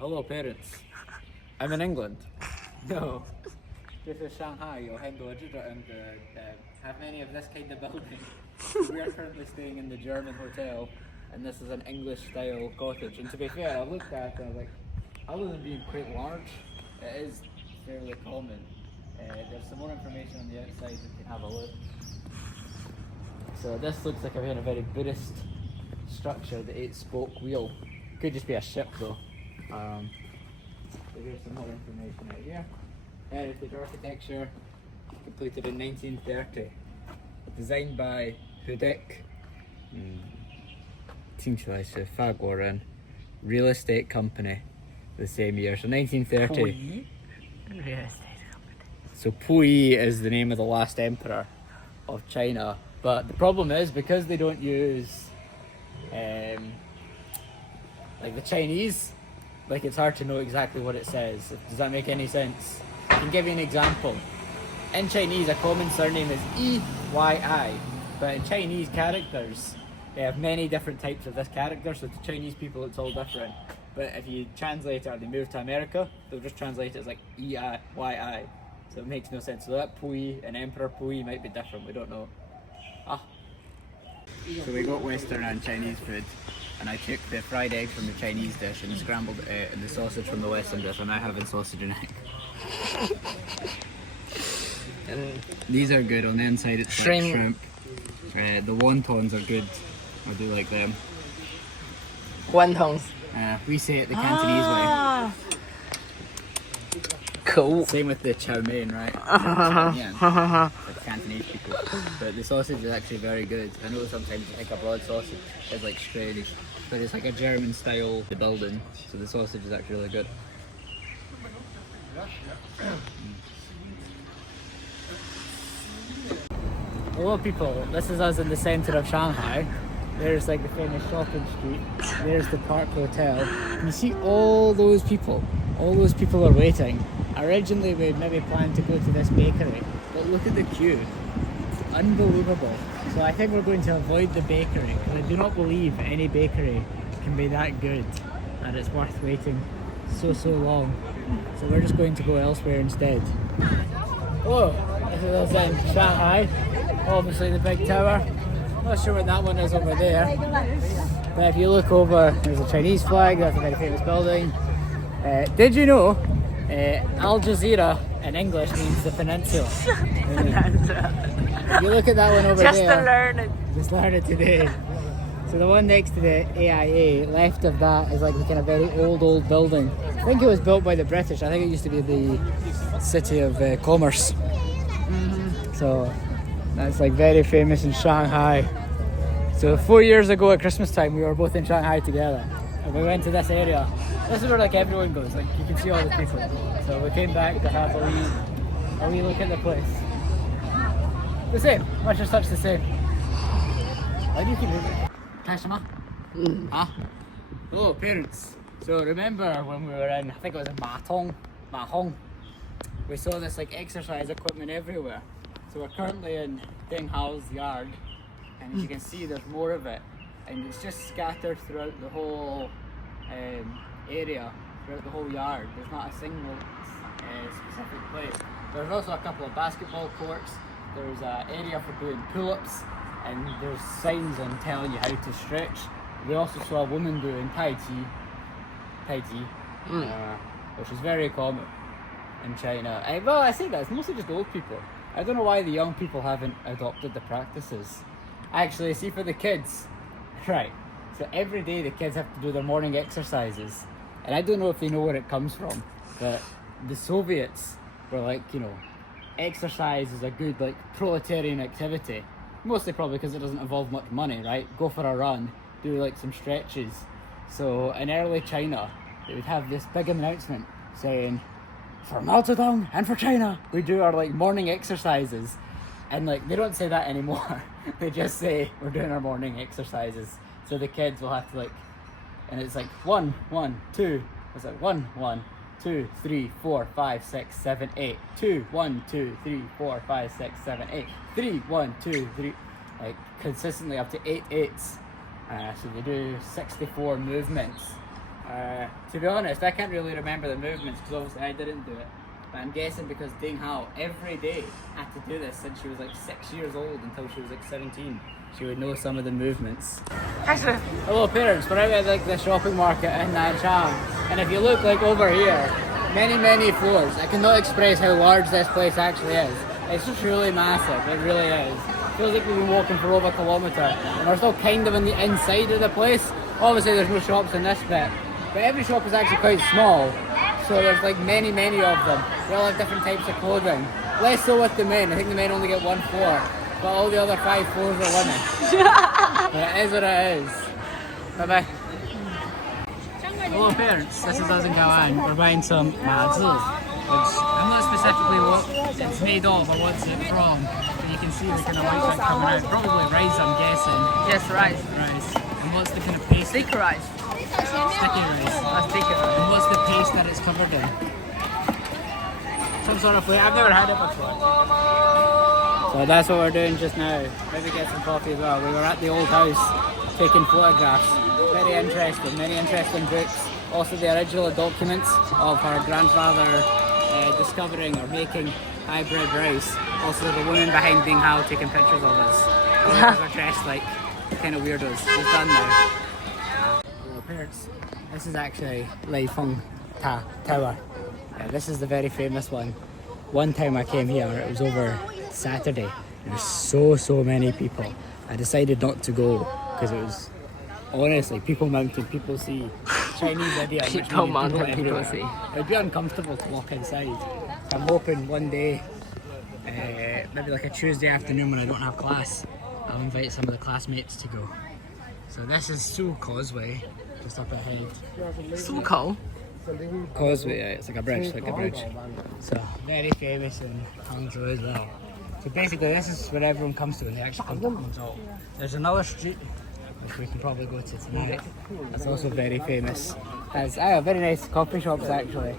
Hello, parents. I'm in England. No, this is Shanghai, or Hangzhou, and have many of this kind of building. We are currently staying in the German hotel, and this is an English-style cottage. And to be fair, I looked at it and I was like, other than being quite large, it is fairly common. There's some more information on the outside. We can have a look. So this looks like a very Buddhist structure, the 8-spoke wheel. Could just be a ship though. So here's some more information out here. Heritage architecture, completed in 1930. Designed by Hudek, 听出来是法国人 real estate company the same year. So 1930. Real estate company. So Puyi is the name of the last emperor of China. But the problem is, because they don't use like the Chinese, like it's hard to know exactly what it says. Does that make any sense? I can give you an example. In Chinese, a common surname is E-Y-I, but in Chinese characters, they have many different types of this character, so to Chinese people it's all different. But if you translate it or they move to America, they'll just translate it as like E-I-Y-I. So it makes no sense. So that Puyi and Emperor Puyi might be different, we don't know. So we got Western and Chinese food, and I took the fried egg from the Chinese dish and scrambled it out, and the sausage from the Western dish. I'm now having sausage and egg. These are good. On the inside it's like shrimp. The wontons are good. I do like them. Wontons. We say it the Cantonese way. Cool. Same with the chow mein, right? With Cantonese people. But the sausage is actually very good. I know sometimes like a broad sausage is like strange, but it's like a German style building, so the sausage is actually really good. Hello people, this is us in the centre of Shanghai. There's like the famous shopping street. There's the Park Hotel. And you see all those people. All those people are waiting. Originally we maybe planned to go to this bakery, but look at the queue. It's unbelievable. So I think we're going to avoid the bakery, because I do not believe any bakery can be that good and it's worth waiting so long. So we're just going to go elsewhere instead. Hello, this is us in Shanghai. Obviously the big tower. Not sure what that one is over there. But if you look over, there's a Chinese flag, that's a very famous building. Did you know Al Jazeera in English means the peninsula? If you look at that one over Just there. to learn it. Just learn it today. So the one next to the AIA, left of that, is like the kind of very old building. I think it was built by the British. I think it used to be the city of commerce. So that's like very famous in Shanghai. So 4 years ago at Christmas time, we were both in Shanghai together. And we went to this area. This is where like everyone goes, like you can see all the people. So we came back to have a wee look at the place. The same, much as such the same. Why do you keep moving? Hello parents. So remember when we were in, I think it was in Mahong, we saw this like exercise equipment everywhere. So we're currently in Deng Hao's yard, and as you can see there's more of it, and it's just scattered throughout the whole area, throughout the whole yard. There's not a single specific place. There's also a couple of basketball courts, there's an area for doing pull-ups, and there's signs on telling you how to stretch. We also saw a woman doing Tai Chi, which is very common in China. Well, I say that, it's mostly just old people. I don't know why the young people haven't adopted the practices. Actually, see for the kids, right, so every day the kids have to do their morning exercises. And I don't know if they know where it comes from, but the Soviets were like, you know, exercise is a good like proletarian activity. Mostly probably because it doesn't involve much money, right? Go for a run, do like some stretches. So in early China, they would have this big announcement saying, for Mao Zedong and for China, we do our like morning exercises. And like they don't say that anymore. They just say we're doing our morning exercises. So the kids will have to like, and it's like 1, 1, 2. It's like 1, 1, 2, 3, 4, 5, 6, 7, 8. 2, 1, 2, 3, 4, 5, 6, 7, 8. 3, 1, 2, 3. Like consistently up to 8 8s. So they do 64 movements. To be honest, I can't really remember the movements because obviously I didn't do it. But I'm guessing because Ding Hao every day had to do this since she was like 6 years old until she was like 17. She would know some of the movements. Hello parents, we're out at like the shopping market in Nanchang, and if you look like over here, many floors. I cannot express how large this place actually is. It's truly massive, it really is. It feels like we've been walking for over a kilometre, and we're still kind of in the inside of the place. Obviously there's no shops in this bit, but every shop is actually quite small, so there's like many of them. They all have different types of clothing. Less so with the men. I think the men only get one floor, but all the other 5 floors are women. But it is what it is. Bye bye. Hello parents, this is us in Gaoan. We're buying some mazi, which I'm not specifically what it's made of or what's it from, but you can see the kind of white bit coming out. Probably rice, I'm guessing. Yes, rice. Rice. And what's the kind of paste? Thick rice. Sticky rice. Thick rice. And what's the paste that it's covered in? Some sort of flavour. I've never had it before. So that's what we're doing just now. Maybe get some coffee as well. We were at the old house taking photographs. Very interesting, many interesting books. Also the original documents of her grandfather discovering or making hybrid rice. Also the woman behind Ding Hao taking pictures of us. We're dressed like kind of weirdos. It's done now. Hello parents. This is actually Lai Feng Ta Tower. This is the very famous one. One time I came here, it was over Saturday. There were so many people. I decided not to go because it was honestly people mountain, people see. Chinese idiot. People mountain, people see. It would be uncomfortable to walk inside. So I'm hoping one day, maybe like a Tuesday afternoon when I don't have class, I'll invite some of the classmates to go. So this is Su Causeway, just up ahead. Sukou? Causeway, yeah, it's like a bridge, So very famous in Hangzhou as well. So basically this is where everyone comes to when they actually come to Hangzhou. There's another street which we can probably go to tonight. That's also very famous. There's very nice coffee shops actually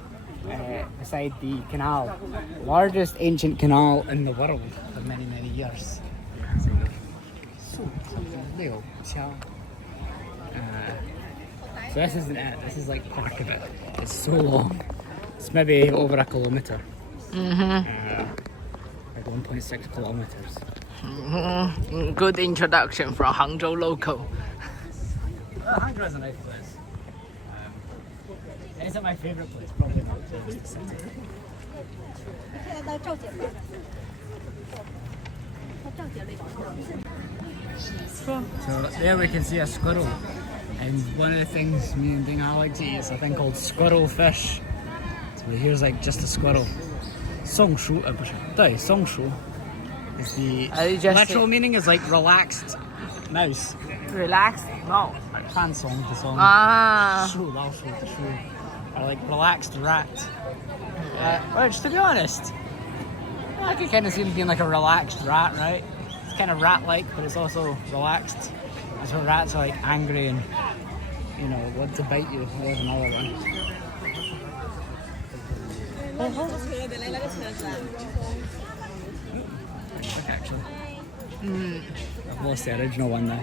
beside the canal. Largest ancient canal in the world for many years. So this isn't it, this is like part of it. It's so long. It's maybe over a kilometre. Like 1.6 kilometres. Good introduction from Hangzhou local. Hangzhou is a nice place. Is it my favourite place? Probably not. It's the city. So there we can see a squirrel. And one of the things me and Ding Hao like to eat is a thing called squirrel fish. So here's like just a squirrel. Songshu, songshu is the literal meaning is like relaxed mouse. Relaxed? No. Like fan song, the song. Shu, lao shu, the shu. Or like relaxed rat. Which to be honest, I can kind of see him being like a relaxed rat, right? It's kind of rat-like, but it's also relaxed. That's where rats are like angry and, you know, want to bite you. There's another one. Actually. I've lost the original one now.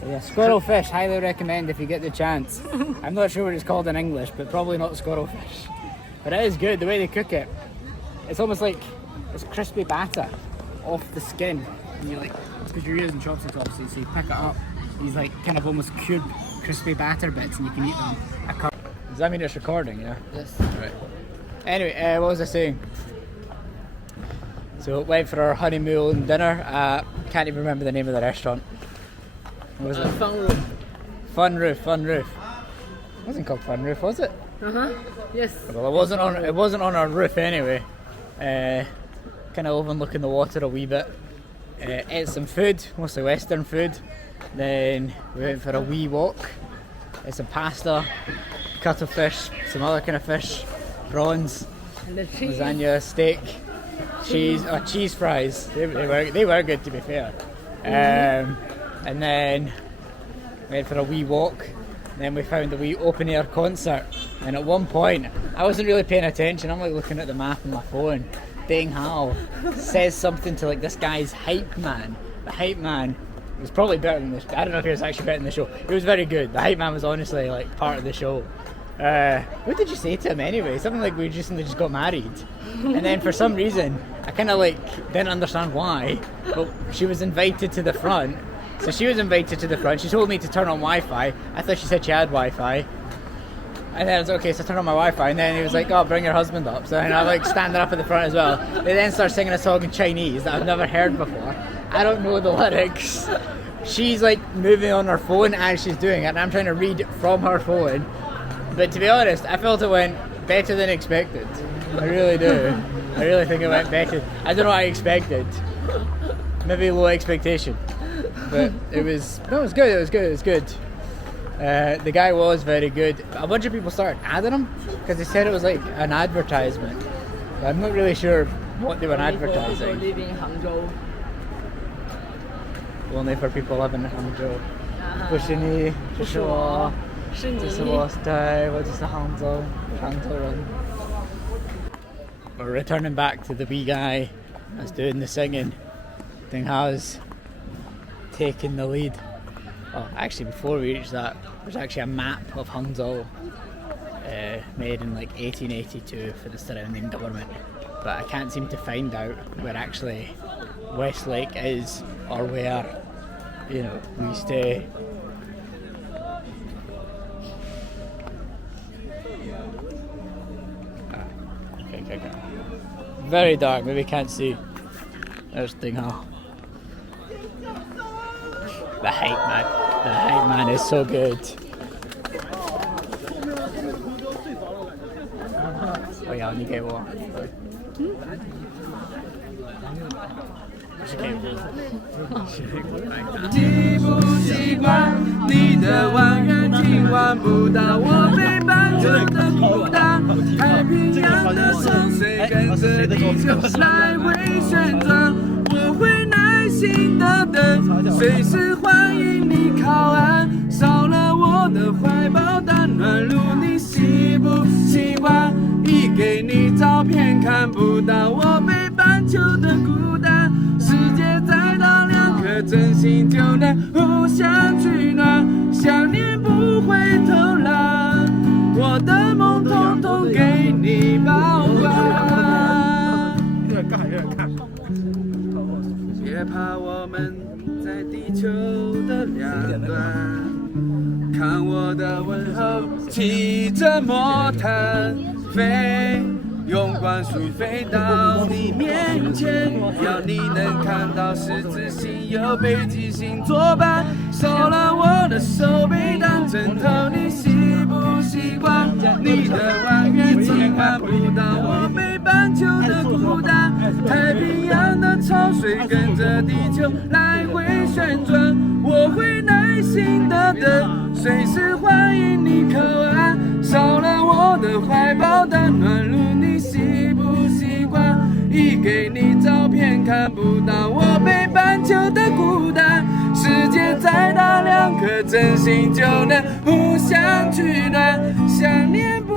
So yeah, squirrel fish, highly recommend if you get the chance. I'm not sure what it's called in English, but probably not squirrel fish. But it is good, the way they cook it. It's almost like it's crispy batter off the skin. And you like, because you're using chopsticks obviously, so you pick it up. These like kind of almost cube crispy batter bits and you can eat them. Does that mean it's recording, yeah? Yes. Right. Anyway, what was I saying? So went for our honeymoon dinner. Can't even remember the name of the restaurant. What was it? Fun Roof. It wasn't called Fun Roof, was it? Yes. Well, it wasn't on our roof anyway. Kind of overlooking the water a wee bit. Ate some food, mostly Western food. Then we went for a wee walk. Ate some pasta, cuttlefish, some other kind of fish, prawns, lasagna, steak, cheese fries. They were good to be fair. And then went for a wee walk. And then we found a wee open air concert. And at one point, I wasn't really paying attention. I'm like looking at the map on my phone. Ding Hao says something to like this guy's hype man. The hype man It was probably better than this. I don't know if it was actually better than the show. It was very good. The hype man was honestly like part of the show. What did you say to him anyway? Something like we recently just got married, and then for some reason I kind of like didn't understand why, but she was invited to the front. So she was invited to the front. She told me to turn on Wi-Fi. I thought she said she had Wi-Fi. And then I was like, okay, so I turned on my Wi-Fi, and then he was like, oh, bring your husband up. So then I like standing up at the front as well. They then start singing a song in Chinese that I've never heard before. I don't know the lyrics. She's like moving on her phone as she's doing it, and I'm trying to read from her phone. But to be honest, I felt it went better than expected. I really do. I really think it went better. I don't know what I expected. Maybe low expectation. But it was good. The guy was very good. A bunch of people started adding him because they said it was like an advertisement. But I'm not really sure what they were advertising. Living in Hangzhou. Only for people living in Hangzhou. 不是你，这是我，这是我，对，我就是杭州人。We're returning back to the wee guy that's doing the singing. Ding Hao's taking the lead. Oh, actually, before we reach that, there's actually a map of Hangzhou made in like 1882 for the surrounding government, but I can't seem to find out where actually Westlake is or where, you know, we stay. Okay. Very dark, maybe can't see. There's Ding Hao. The hype man is so good. Oh yeah, 你给我。习不习惯你的婉约，听闻不到我北半球的孤单，太平洋的潮水跟着地球来回旋转，我会耐心的等，随时欢迎你靠岸，少了我的怀抱但暖如你，习不习惯一给你照片看不到我北半球的孤单，世界再大两颗真心就能互相取暖，想念不会偷懒，我的梦统统给你保管。别怕，我们在地球的两端，看我的问候，骑着魔毯飞。用光速飞到你面前，要你能看到十字星有北极星作伴，少了我的手背当枕头，你习不习惯你的婉约，尽看不到我北半球的孤单，太平洋的潮水跟着地球来回旋转，我会耐心的等，随时欢迎你靠岸，少了我的怀抱但暖如你，习不习惯一给你照片看不到我北半球的孤单，世界再大两颗真心就能互相取暖，想念不